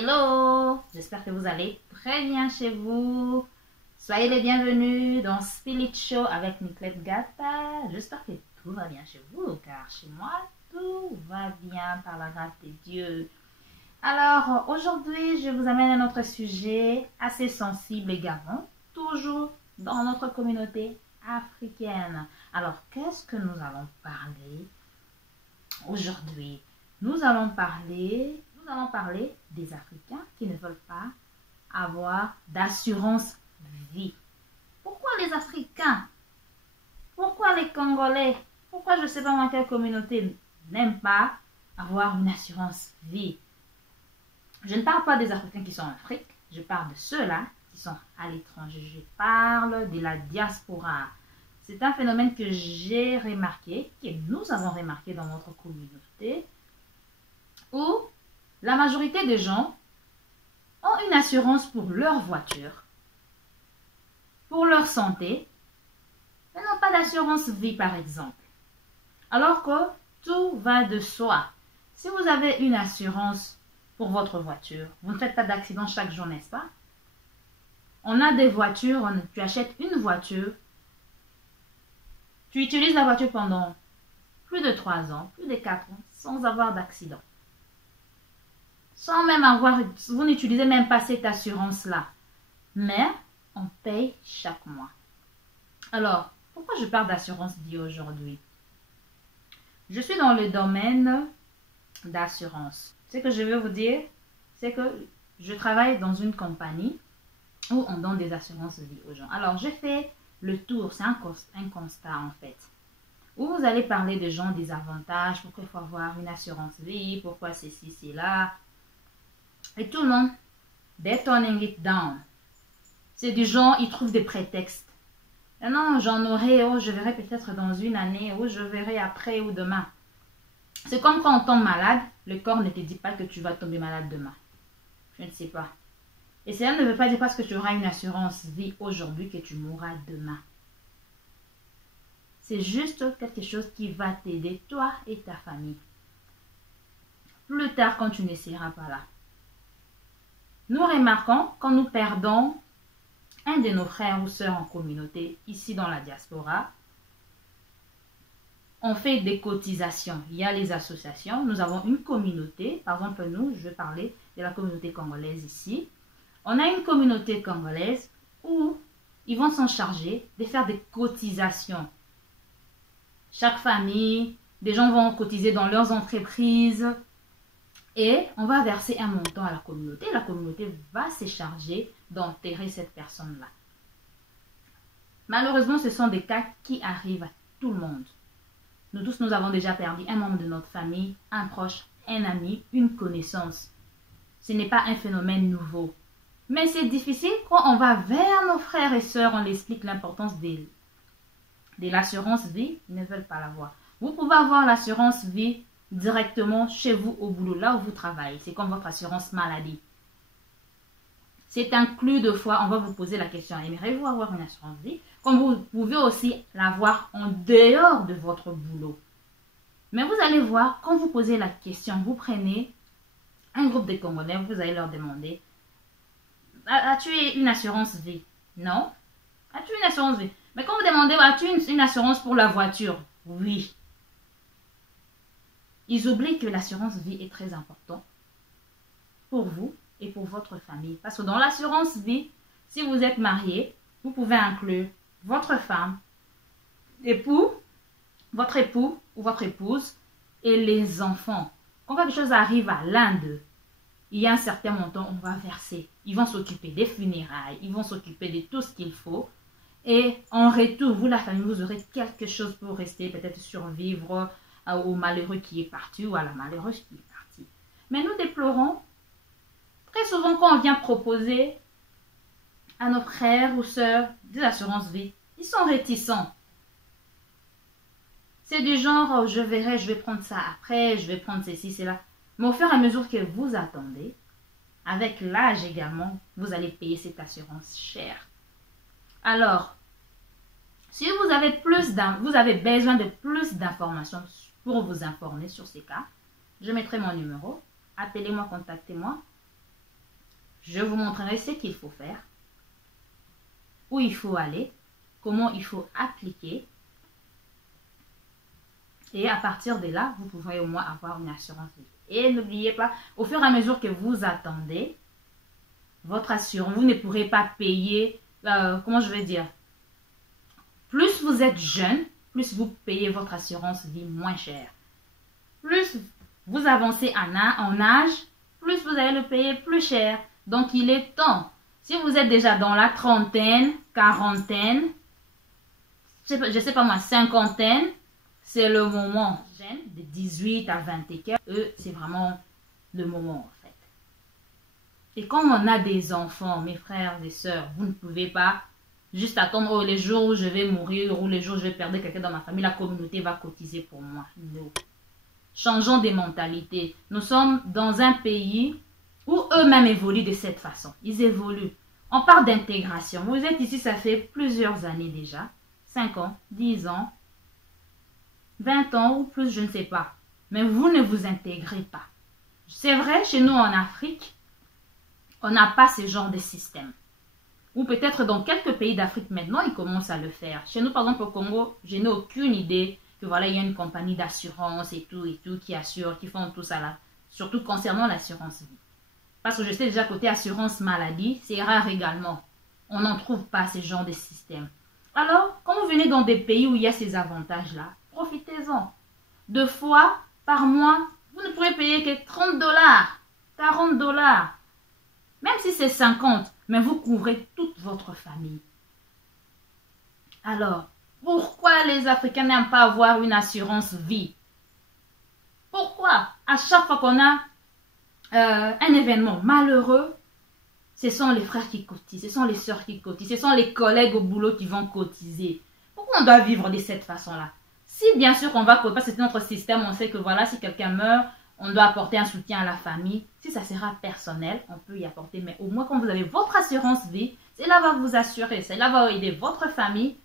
hello! J'espère que vous allez très bien chez vous. Soyez les bienvenus dans Spirit Show avec Niclette Gata. J'espère que tout va bien chez vous, car chez moi, tout va bien par la grâce de Dieu. Alors, aujourd'hui, je vous amène à notre sujet assez sensible également, toujours dans notre communauté africaine. Alors, qu'est-ce que nous allons parler aujourd'hui? Nous allons parler des Africains qui ne veulent pas avoir d'assurance vie. Pourquoi les Africains? Pourquoi les Congolais? Pourquoi je ne sais pas dans quelle communauté n'aiment pas avoir une assurance vie? Je ne parle pas des Africains qui sont en Afrique, je parle de ceux-là qui sont à l'étranger. Je parle de la diaspora. C'est un phénomène que j'ai remarqué, que nous avons remarqué dans notre communauté, où la majorité des gens ont une assurance pour leur voiture, pour leur santé, mais n'ont pas d'assurance vie par exemple. Alors que tout va de soi. Si vous avez une assurance pour votre voiture, vous ne faites pas d'accident chaque jour, n'est-ce pas? On a des voitures, tu achètes une voiture, tu utilises la voiture pendant plus de 3 ans, plus de 4 ans, sans avoir d'accident. Sans même avoir, vous n'utilisez même pas cette assurance-là. Mais on paye chaque mois. Alors, pourquoi je parle d'assurance vie aujourd'hui? Je suis dans le domaine d'assurance. Ce que je veux vous dire, c'est que je travaille dans une compagnie où on donne des assurances vie aux gens. Alors, j'ai fait le tour, c'est un constat en fait, où vous allez parler des gens, des avantages, pourquoi il faut avoir une assurance vie, pourquoi ceci, c'est là. Et tout le monde, they're turning it down. C'est du genre, ils trouvent des prétextes. Et non, j'en aurai, oh, je verrai peut-être dans une année, ou je verrai après ou demain. C'est comme quand on tombe malade, le corps ne te dit pas que tu vas tomber malade demain. Je ne sais pas. Et cela ne veut pas dire parce que tu auras une assurance vie aujourd'hui que tu mourras demain. C'est juste quelque chose qui va t'aider, toi et ta famille. Plus tard, quand tu ne seras pas là. Nous remarquons quand nous perdons un de nos frères ou sœurs en communauté, ici dans la diaspora, on fait des cotisations. Il y a les associations. Nous avons une communauté. Par exemple, nous, je vais parler de la communauté congolaise ici. On a une communauté congolaise où ils vont s'en charger de faire des cotisations. Chaque famille, des gens vont cotiser dans leurs entreprises et on va verser un montant à la communauté. La communauté va se charger d'enterrer cette personne-là. Malheureusement, ce sont des cas qui arrivent à tout le monde. Nous tous, nous avons déjà perdu un membre de notre famille, un proche, un ami, une connaissance. Ce n'est pas un phénomène nouveau. Mais c'est difficile quand on va vers nos frères et sœurs, on leur explique l'importance de l'assurance vie, ils ne veulent pas l'avoir. Vous pouvez avoir l'assurance vie directement chez vous au boulot, là où vous travaillez. C'est comme votre assurance maladie. C'est inclus de fois, on va vous poser la question, aimeriez-vous avoir une assurance vie? Comme vous pouvez aussi l'avoir en dehors de votre boulot. Mais vous allez voir, quand vous posez la question, vous prenez un groupe de Congolais, vous allez leur demander, as-tu une assurance vie? Non. As-tu une assurance vie? Mais quand vous demandez, as-tu une assurance pour la voiture? Oui. Ils oublient que l'assurance vie est très importante pour vous et pour votre famille. Parce que dans l'assurance vie, si vous êtes marié, vous pouvez inclure votre femme, votre époux ou votre épouse et les enfants. Quand quelque chose arrive à l'un d'eux, il y a un certain montant, on va verser. Ils vont s'occuper des funérailles, ils vont s'occuper de tout ce qu'il faut. Et en retour, vous, la famille, vous aurez quelque chose pour rester, peut-être survivre au malheureux qui est parti ou à la malheureuse qui est partie. Mais nous déplorons, très souvent quand on vient proposer à nos frères ou sœurs des assurances vie, ils sont réticents. C'est du genre, je verrai, je vais prendre ça après, je vais prendre ceci, cela. Mais au fur et à mesure que vous attendez, avec l'âge également, vous allez payer cette assurance chère. Alors, si vous avez besoin de plus d'informations pour vous informer sur ces cas, je mettrai mon numéro. Appelez-moi, contactez-moi. Je vous montrerai ce qu'il faut faire, où il faut aller, comment il faut appliquer. Et à partir de là, vous pourrez au moins avoir une assurance vie. Et n'oubliez pas, au fur et à mesure que vous attendez, votre assurance, vous ne pourrez pas payer, comment je vais dire, plus vous êtes jeune, plus vous payez votre assurance vie moins cher. Plus vous avancez en âge, plus vous allez le payer plus cher. Donc il est temps. Si vous êtes déjà dans la trentaine, quarantaine, je sais pas moi, cinquantaine, c'est le moment. De 18 à 24, c'est vraiment le moment en fait. Et quand on a des enfants, mes frères et sœurs, vous ne pouvez pas juste attendre, oh, les jours où je vais mourir ou les jours où je vais perdre quelqu'un dans ma famille, la communauté va cotiser pour moi. Non. Changeons des mentalités. Nous sommes dans un pays où eux-mêmes évoluent de cette façon. Ils évoluent. On parle d'intégration. Vous êtes ici, ça fait plusieurs années déjà. 5 ans, 10 ans, 20 ans ou plus, je ne sais pas. Mais vous ne vous intégrez pas. C'est vrai, chez nous en Afrique, on n'a pas ce genre de système. Ou peut-être dans quelques pays d'Afrique maintenant, ils commencent à le faire. Chez nous, par exemple, au Congo, je n'ai aucune idée que voilà, il y a une compagnie d'assurance et tout, qui assure, qui font tout ça là. Surtout concernant l'assurance vie. Parce que je sais déjà côté assurance maladie, c'est rare également. On n'en trouve pas ce genre de système. Alors, quand vous venez dans des pays où il y a ces avantages-là, profitez-en. 2 fois par mois, vous ne pourrez payer que 30 $, 40 $. Même si c'est 50, mais vous couvrez toute votre famille. Alors, pourquoi les Africains n'aiment pas avoir une assurance vie? Pourquoi? À chaque fois qu'on a un événement malheureux, ce sont les frères qui cotisent, ce sont les sœurs qui cotisent, ce sont les collègues au boulot qui vont cotiser. Pourquoi on doit vivre de cette façon-là? Si bien sûr on va cotiser, parce que c'est notre système, on sait que voilà, si quelqu'un meurt, on doit apporter un soutien à la famille. Si ça sera personnel, on peut y apporter. Mais au moins, quand vous avez votre assurance vie, cela va vous assurer. Cela va aider votre famille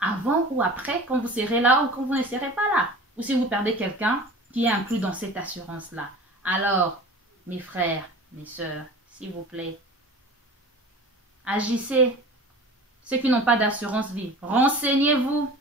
avant ou après, quand vous serez là ou quand vous ne serez pas là. Ou si vous perdez quelqu'un qui est inclus dans cette assurance-là. Alors, mes frères, mes sœurs, s'il vous plaît, agissez. Ceux qui n'ont pas d'assurance vie, renseignez-vous.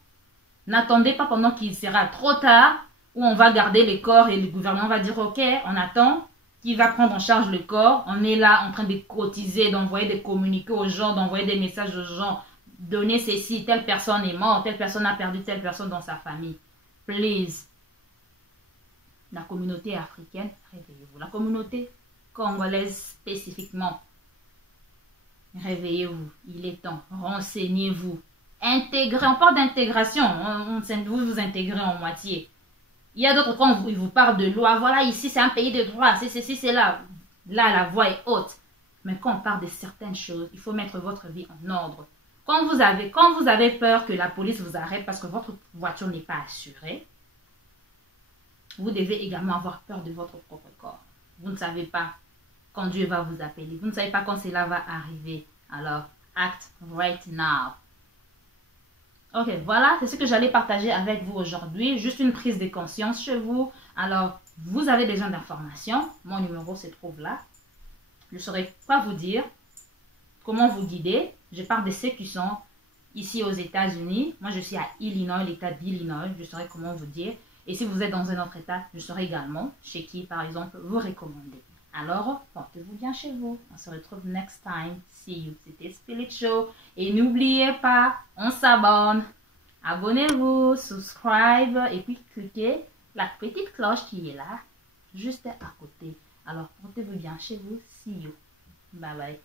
N'attendez pas pendant qu'il sera trop tard, où on va garder les corps et le gouvernement va dire ok, on attend, qui va prendre en charge le corps, on est là en train de cotiser, d'envoyer des communiqués aux gens, d'envoyer des messages aux gens, donner ceci, telle personne est morte, telle personne a perdu telle personne dans sa famille. Please. La communauté africaine, réveillez-vous. La communauté congolaise spécifiquement, réveillez-vous. Il est temps. Renseignez-vous. Intégrez. On parle d'intégration. Vous vous intégrez en moitié. Il y a d'autres quand ils vous parlent de loi. Voilà, ici c'est un pays de droit. C'est ceci, c'est là. Là, la voix est haute. Mais quand on parle de certaines choses, il faut mettre votre vie en ordre. Quand vous avez peur que la police vous arrête parce que votre voiture n'est pas assurée, vous devez également avoir peur de votre propre corps. Vous ne savez pas quand Dieu va vous appeler. Vous ne savez pas quand cela va arriver. Alors, act right now. Ok, voilà, c'est ce que j'allais partager avec vous aujourd'hui. Juste une prise de conscience chez vous. Alors, vous avez besoin d'informations. Mon numéro se trouve là. Je ne saurais pas vous dire comment vous guider. Je parle de ceux qui sont ici aux États-Unis. Moi, je suis à Illinois, l'État d'Illinois. Je saurais comment vous dire. Et si vous êtes dans un autre État, je saurais également chez qui, par exemple, vous recommander. Alors, portez-vous bien chez vous. On se retrouve next time. See you. C'était Spirit Show. Et n'oubliez pas, on s'abonne. Abonnez-vous, subscribe et puis cliquez la petite cloche qui est là, juste à côté. Alors, portez-vous bien chez vous. See you. Bye bye.